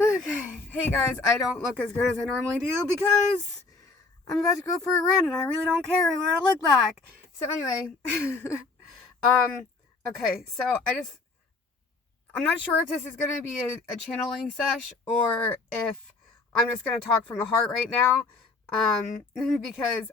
Okay, hey guys, I don't look as good as I normally do because I'm about to go for a run and I really don't care what I look like. So anyway, um, okay, so I'm not sure if this is going to be a channeling sesh or if I'm just going to talk from the heart right now, because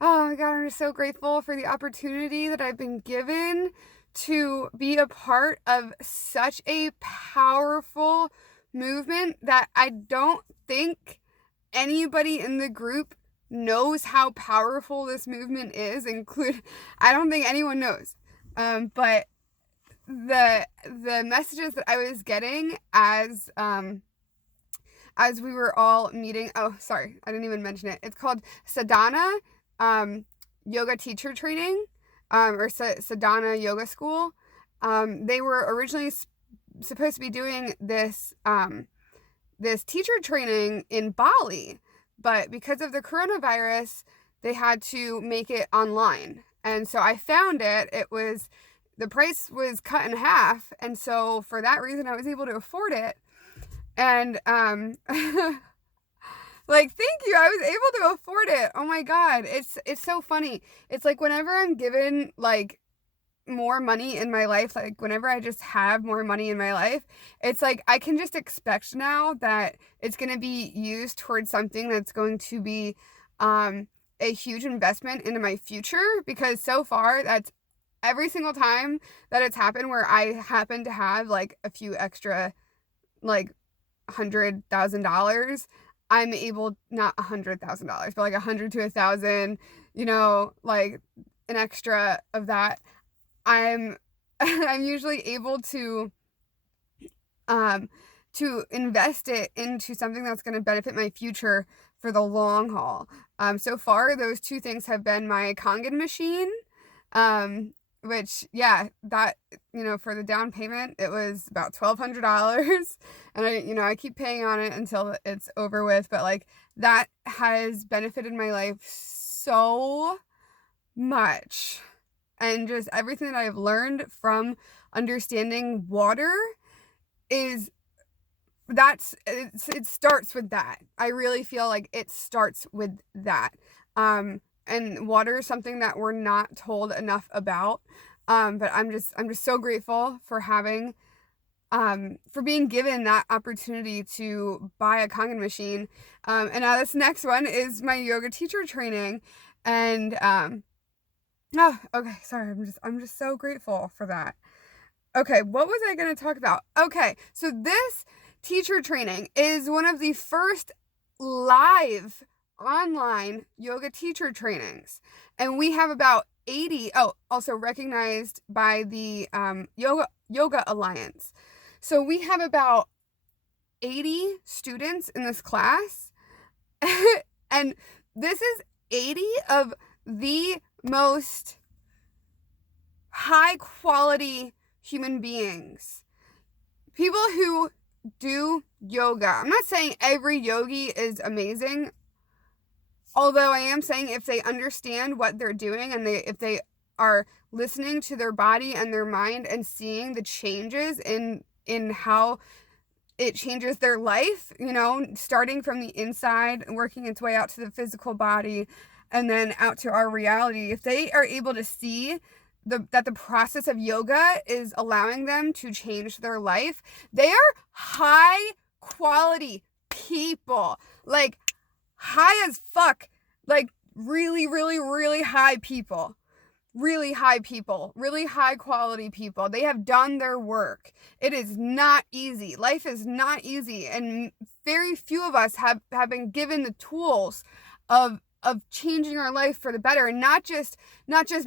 oh my God, I'm just so grateful for the opportunity that I've been given to be a part of such a powerful movement that I don't think anybody in the group knows how powerful this movement is. I don't think anyone knows. But the messages that I was getting as we were all meeting. Oh, sorry, I didn't even mention it. It's called Sadhana Yoga Teacher Training, or Sadhana Yoga School. They were originally supposed to be doing this teacher training in Bali, but because of the coronavirus, they had to make it online. And so I found it. The price was cut in half, and so for that reason, I was able to afford it. And like, thank you. I was able to afford it. Oh my God. It's so funny. It's like whenever I'm given like more money in my life, like whenever I just have more money in my life, it's like I can just expect now that it's going to be used towards something that's going to be a huge investment into my future, because so far that's every single time that it's happened where I happen to have like a few extra, like $100,000, I'm able, not $100,000, but like 100 to 1,000, like an extra of that. I'm I'm usually able um to invest it into something that's going to benefit my future for the long haul. So far those two things have been my Kangen machine, um which, yeah, that, for the down payment it was about $1,200, and I keep paying on it until it's over with, but like that has benefited my life so much. And just everything that I've learned from understanding water is it starts with that. I really feel like it starts with that. And water is something that we're not told enough about. But I'm just so grateful for being given that opportunity to buy a Kangen machine. And now this next one is my yoga teacher training. And oh, okay, sorry. I'm just so grateful for that. Okay, what was I going to talk about? Okay, so this teacher training is one of the first live online yoga teacher trainings. And we have about 80, also recognized by the Yoga Alliance. So we have about 80 students in this class. And this is 80 of the most high quality human beings. People who do yoga. I'm not saying every yogi is amazing, although I am saying if they understand what they're doing and if they are listening to their body and their mind and seeing the changes in how it changes their life, starting from the inside and working its way out to the physical body and then out to our reality. If they are able to see that the process of yoga is allowing them to change their life, they are high quality people, like high as fuck, like really, really, really high people. Really high people, really high quality people. They have done their work. It is not easy. Life is not easy. And very few of us have been given the tools of changing our life for the better, and not just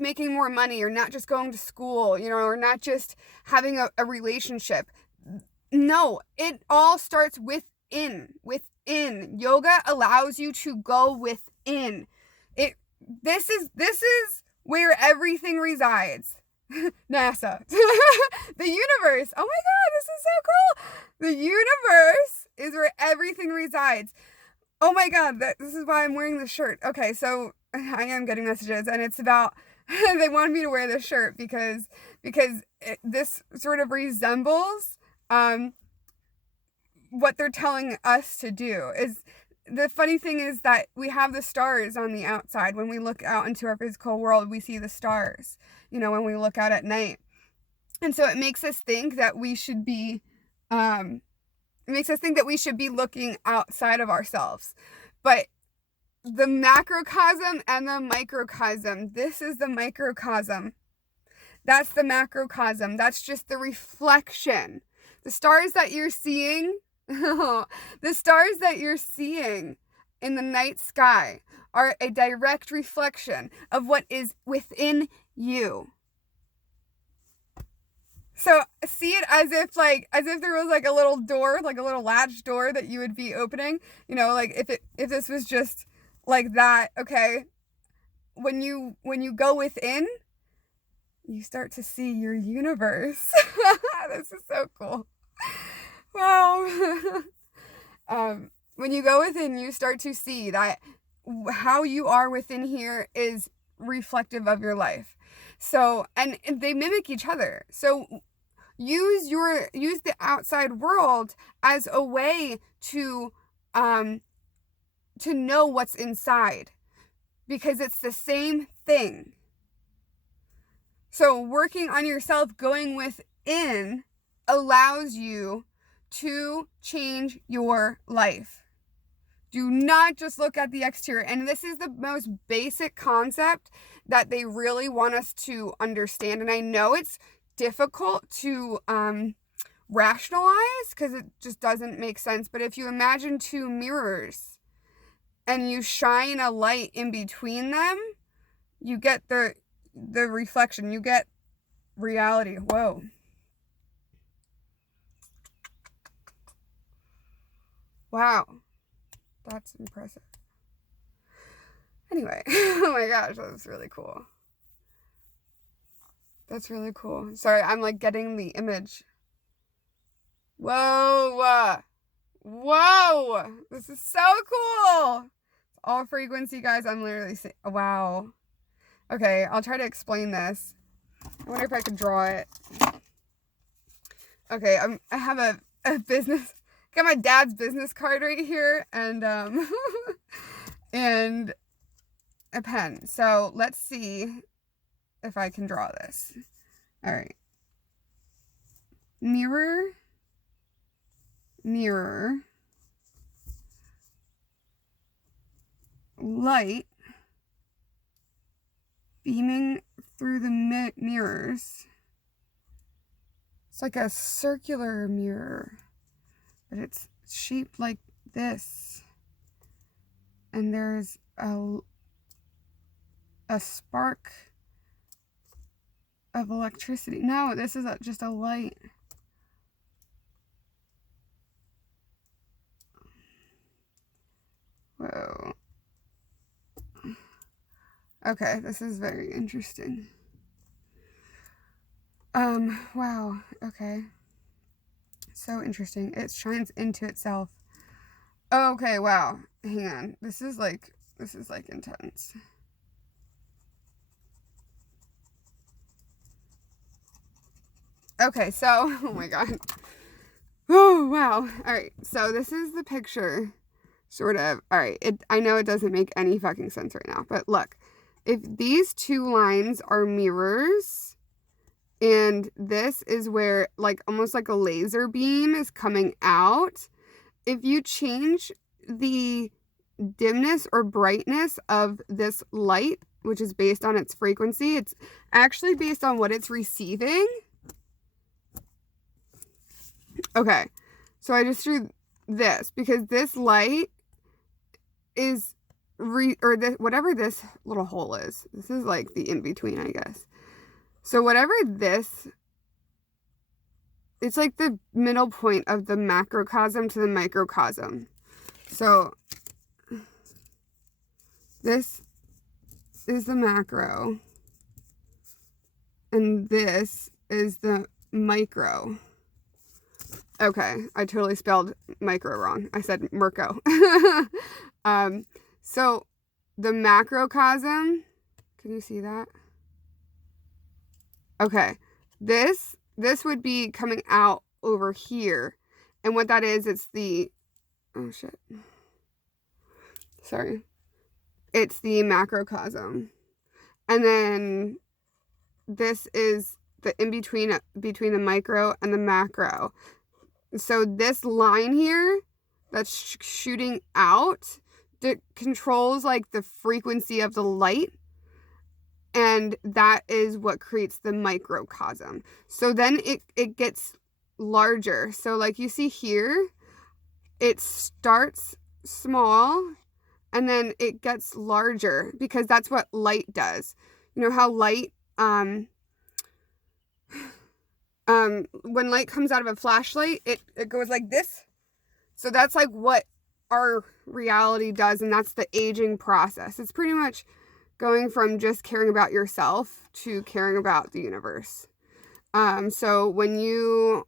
making more money, or not just going to school, or not just having a relationship. No, it all starts within. Yoga allows you to go within. This is where everything resides. NASA. The universe. Oh my God, this is so cool. The universe is where everything resides. Oh my God, this is why I'm wearing this shirt. Okay, so I am getting messages, and it's about they wanted me to wear this shirt because this sort of resembles what they're telling us to do. Is the funny thing is that we have the stars on the outside. When we look out into our physical world, we see the stars, when we look out at night. And so it makes us think that we should be looking outside of ourselves. But the macrocosm and the microcosm, this is the microcosm. That's the macrocosm. That's just the reflection. The stars that you're seeing, the stars that you're seeing in the night sky are a direct reflection of what is within you. So see it as if there was like a little door, like a little latch door that you would be opening, like if this was just like that, okay? When you go within, you start to see your universe. This is so cool. Wow. When you go within, you start to see that how you are within here is reflective of your life. So, and they mimic each other. So use the outside world as a way to know what's inside, because it's the same thing. So working on yourself, going within, allows you to change your life. Do not just look at the exterior. And this is the most basic concept that they really want us to understand. And I know it's difficult to rationalize because it just doesn't make sense. But if you imagine two mirrors and you shine a light in between them, you get the reflection. You get reality. Whoa. Wow. That's impressive. Anyway, oh my gosh, that was really cool. That's really cool. Sorry, I'm like getting the image. Whoa. Whoa. This is so cool. All frequency, guys. I'm literally saying, wow. Okay, I'll try to explain this. I wonder if I could draw it. Okay, I have a business. Got my dad's business card right here, and and a pen. So let's see if I can draw this. All right. Mirror, light beaming through the mirrors. It's like a circular mirror, but it's shaped like this. And there's a spark of electricity. No, this is just a light. Whoa. Okay, this is very interesting. Wow, okay. So interesting. It shines into itself. Okay, wow. Hang on. This is like intense. Okay, so, oh my god. Oh, wow. All right, so this is the picture, sort of. All right, I know it doesn't make any fucking sense right now, but look. If these two lines are mirrors, and this is where, like, almost like a laser beam is coming out, if you change the dimness or brightness of this light, which is based on its frequency, it's actually based on what it's receiving. Okay, so I just drew this because this light is whatever this little hole is. This is like the in-between, I guess. So whatever this, it's like the middle point of the macrocosm to the microcosm. So this is the macro, and this is the micro. Okay, I totally spelled micro wrong. I said Mirko. So the macrocosm, can you see that? Okay, this would be coming out over here, And what that is, it's the, oh shit, sorry. It's the macrocosm. And then this is the in-between between the micro and the macro. So this line here that's shooting out controls like the frequency of the light, and that is what creates the microcosm. So then it gets larger. So like you see here, it starts small and then it gets larger because that's what light does. You know how light when light comes out of a flashlight, it goes like this. So that's like what our reality does, and that's the aging process. It's pretty much going from just caring about yourself to caring about the universe. So when you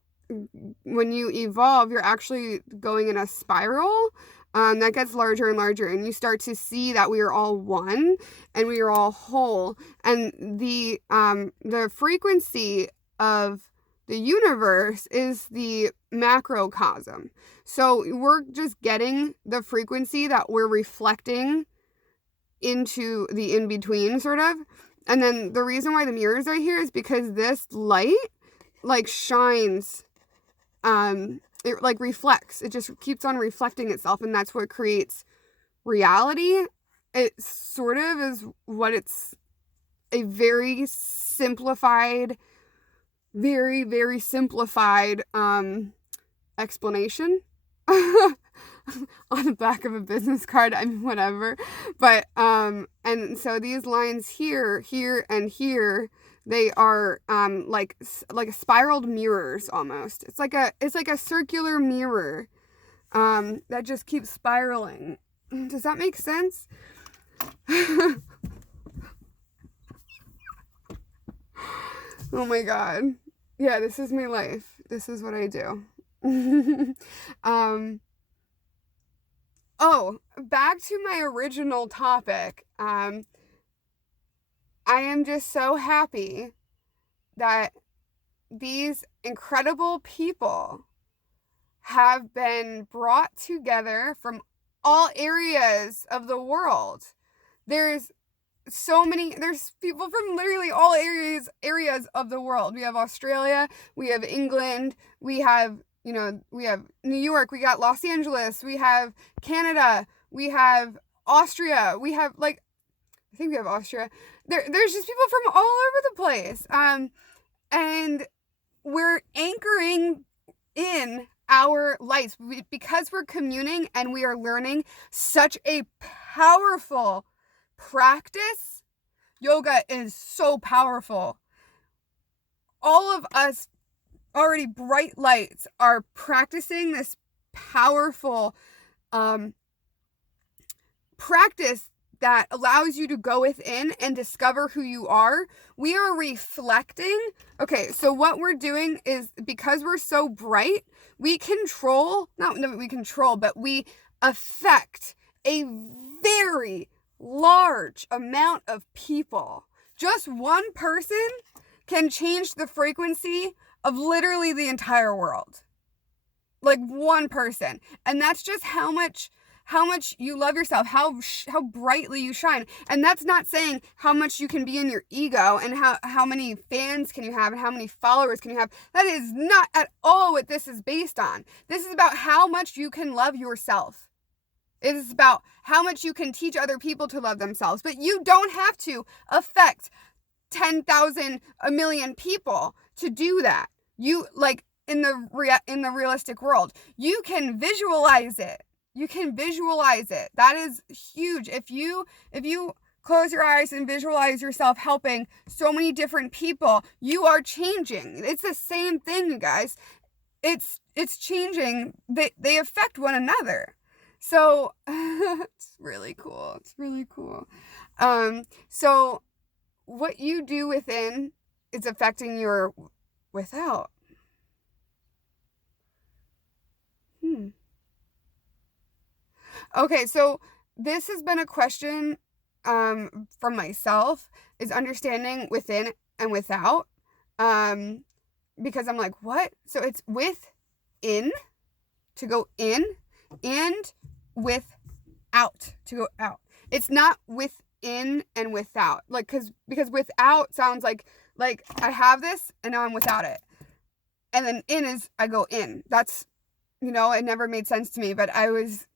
evolve, you're actually going in a spiral that gets larger and larger, and you start to see that we are all one and we are all whole. And the frequency of the universe is the macrocosm. So we're just getting the frequency that we're reflecting into the in-between, sort of. And then the reason why the mirrors are here is because this light like shines, it like reflects. It just keeps on reflecting itself, and that's what creates reality. It sort of is what it's a very simplified, very, very simplified explanation on the back of a business card. I mean, whatever. But and so these lines here, here, and here, they are like spiraled mirrors almost. It's like a circular mirror that just keeps spiraling. Does that make sense? Oh my god. Yeah, this is my life. This is what I do. Oh, back to my original topic. I am just so happy that these incredible people have been brought together from all areas of the world. There's people from literally all areas of the world. We have Australia, we have England, we have New York, we got Los Angeles, we have Canada, we have Austria, we have I think we have Austria. There's just people from all over the place. And we're anchoring in our lights because we're communing and we are learning such a powerful practice. Yoga is so powerful. All of us already bright lights are practicing this powerful practice that allows you to go within and discover who you are. We are reflecting. Okay, so what we're doing is, because we're so bright, we affect a very large amount of people. Just one person can change the frequency of literally the entire world. Like one person. And that's just how much you love yourself, how brightly you shine. And that's not saying how much you can be in your ego and how many fans can you have and how many followers can you have. That is not at all what this is based on. This is about how much you can love yourself. It is about how much you can teach other people to love themselves. But you don't have to affect 10,000, a million people to do that. You, in the realistic world, you can visualize it. You can visualize it. That is huge. If you close your eyes and visualize yourself helping so many different people, you are changing. It's the same thing, you guys. It's changing. They affect one another. So it's really cool. It's really cool. So what you do within is affecting your without. Okay, so this has been a question from myself, is understanding within and without. Because I'm like, what? So it's within to go in, and without to go out. It's not within and without. Like, because without sounds like I have this and now I'm without it. And then in is I go in. That's, it never made sense to me, but I was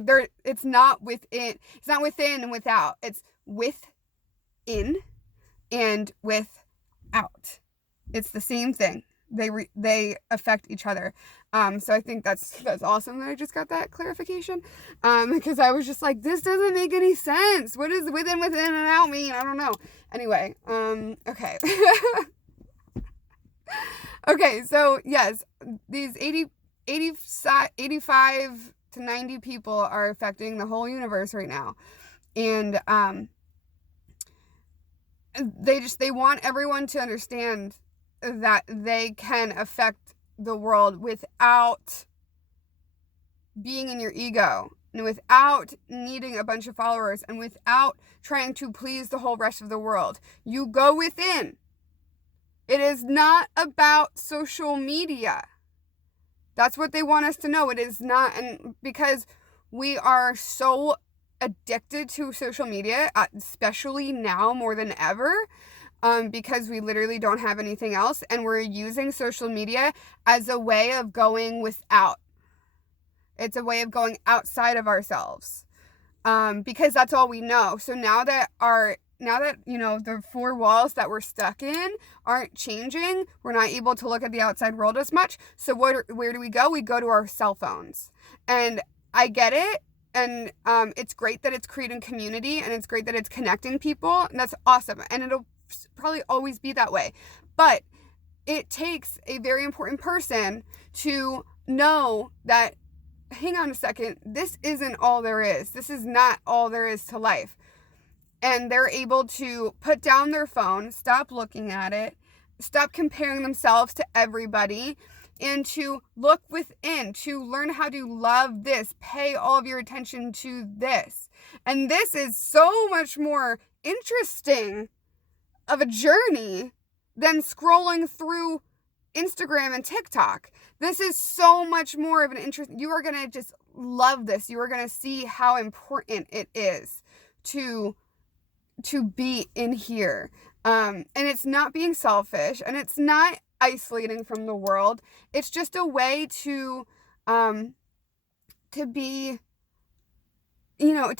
there. It's not within. It's not within and without. It's within and without. It's the same thing. They affect each other. So I think that's awesome that I just got that clarification. Because I was just like, this doesn't make any sense. What does within and out mean? I don't know. Anyway, okay. Okay, so yes, these 85 to 90 people are affecting the whole universe right now. And they want everyone to understand that they can affect the world without being in your ego and without needing a bunch of followers and without trying to please the whole rest of the world. You go within. It is not about social media. That's what they want us to know. It is not, and because we are so addicted to social media, especially now more than ever, because we literally don't have anything else, and we're using social media as a way of going without. It's a way of going outside of ourselves, because that's all we know. So now that the four walls that we're stuck in aren't changing, we're not able to look at the outside world as much. So where do we go? We go to our cell phones. And I get it. And it's great that it's creating community, and it's great that it's connecting people, and that's awesome. And it'll probably always be that way. But it takes a very important person to know that, hang on a second, this isn't all there is. This is not all there is to life. And they're able to put down their phone, stop looking at it, stop comparing themselves to everybody, and to look within, to learn how to love this, pay all of your attention to this. And this is so much more interesting of a journey than scrolling through Instagram and TikTok. This is so much more of an interest. You are going to just love this. You are going to see how important it is to be in here. And it's not being selfish, and it's not isolating from the world. It's just a way to be, to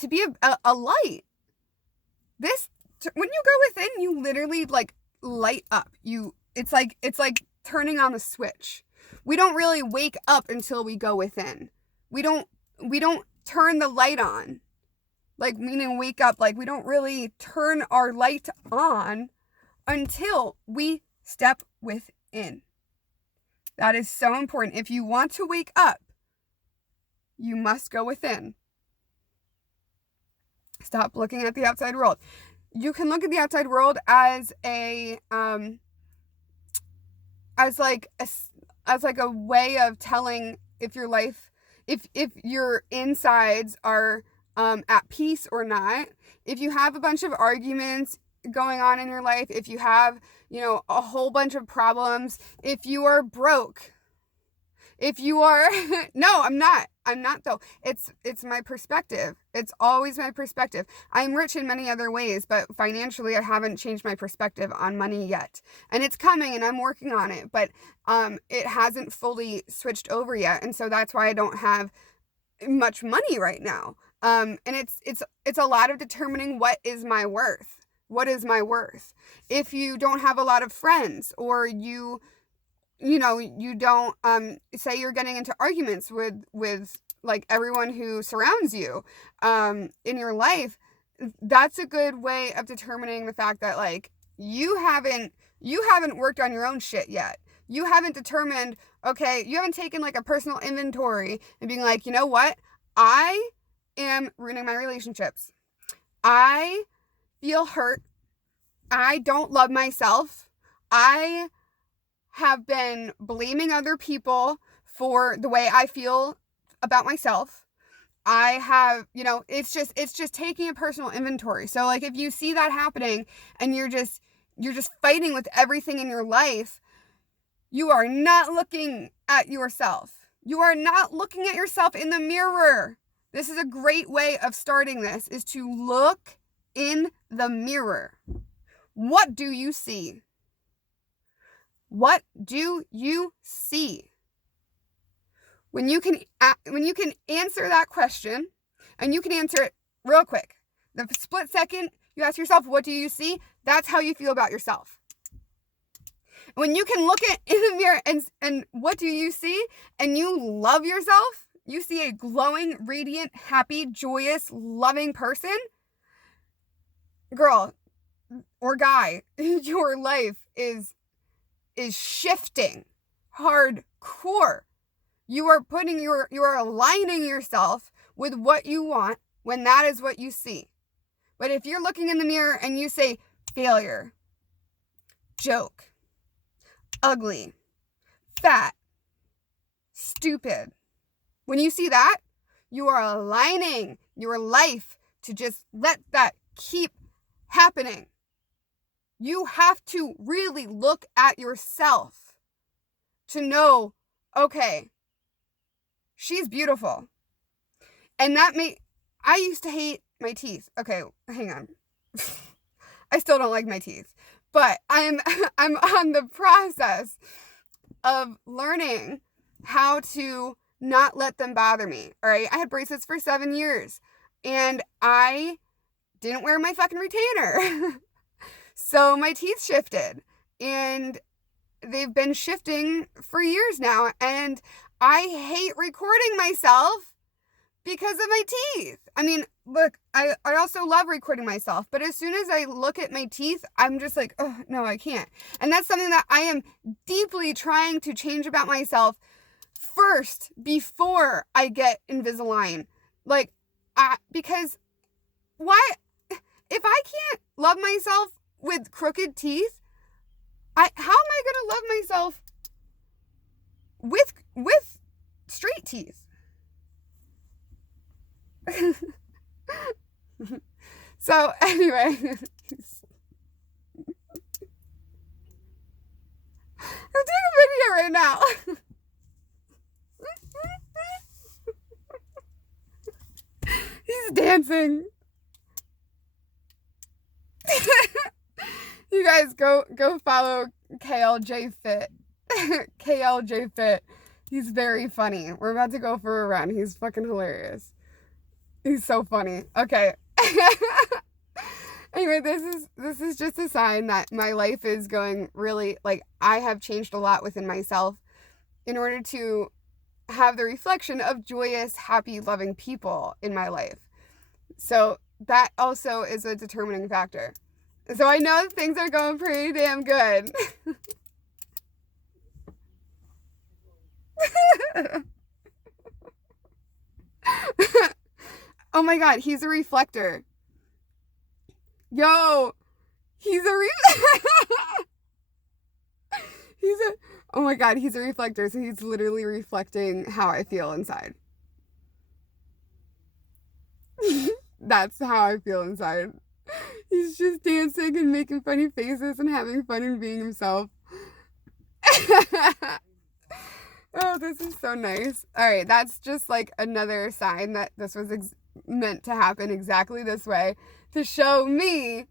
be a light. When you go within, you literally light up. It's like turning on the switch. We don't really wake up until we go within. We don't turn the light on. Meaning wake up. We don't really turn our light on until we step within. That is so important. If you want to wake up, you must go within. Stop looking at the outside world. You can look at the outside world as a way of telling if your life, if your insides are at peace or not. If you have a bunch of arguments going on in your life, if you have, a whole bunch of problems, if you are broke, if you are, no, I'm not though. It's my perspective. It's always my perspective. I'm rich in many other ways, but financially I haven't changed my perspective on money yet. And it's coming, and I'm working on it, but it hasn't fully switched over yet. And so that's why I don't have much money right now. And it's a lot of determining what is my worth. What is my worth? If you don't have a lot of friends, or you don't, say you're getting into arguments with everyone who surrounds you, in your life, that's a good way of determining the fact that you haven't worked on your own shit yet. You haven't determined, okay, you haven't taken a personal inventory and being you know what? I am ruining my relationships. I feel hurt. I don't love myself. I have been blaming other people for the way I feel about myself. I have, it's just taking a personal inventory. So if you see that happening and you're just fighting with everything in your life, you are not looking at yourself. You are not looking at yourself in the mirror. This is a great way of starting this, is to look in the mirror. What do you see? What do you see? When you can answer that question, and you can answer it real quick, the split second you ask yourself, what do you see? That's how you feel about yourself. When you can look at in the mirror and what do you see? And you love yourself, you see a glowing, radiant, happy, joyous, loving person, girl or guy, your life is shifting hardcore. You are aligning yourself with what you want when that is what you see. But if you're looking in the mirror and you say failure, joke, ugly, fat, stupid, when you see that, you are aligning your life to just let that keep happening. You have to really look at yourself to know, okay, she's beautiful. And I used to hate my teeth. Okay, hang on. I still don't like my teeth, but I'm on the process of learning how to not let them bother me. All right, I had bracelets for 7 years, and I didn't wear my fucking retainer. So my teeth shifted, and they've been shifting for years now, and I hate recording myself because of my teeth. I mean, look, I also love recording myself, but as soon as I look at my teeth, I'm just like, oh, no, I can't. And that's something that I am deeply trying to change about myself first before I get Invisalign. Like, because why, if I can't love myself with crooked teeth, how am I going to love myself with straight teeth? So anyway, I'm doing a video right now. He's dancing. You guys go follow KLJ Fit. KLJ Fit. He's very funny. We're about to go for a run. He's fucking hilarious. He's so funny. Okay. Anyway, this is just a sign that my life is going really, like, I have changed a lot within myself in order to have the reflection of joyous, happy, loving people in my life. So that also is a determining factor. So I know things are going pretty damn good. Oh my god, he's a reflector. Yo, he's a oh my god, he's a reflector, so he's literally reflecting how I feel inside. That's how I feel inside. He's just dancing and making funny faces and having fun and being himself. Oh, this is so nice. All right, that's just like another sign that this was meant to happen exactly this way, to show me,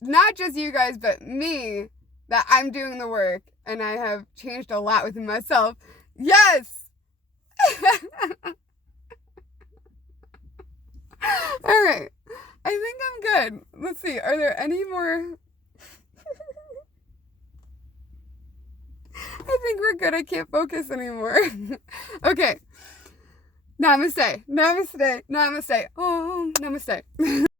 not just you guys, but me, that I'm doing the work and I have changed a lot within myself. Yes! All right, I think I'm good. Let's see, are there any more? I think we're good. I can't focus anymore. Okay. Namaste. Namaste. Namaste. Oh, namaste.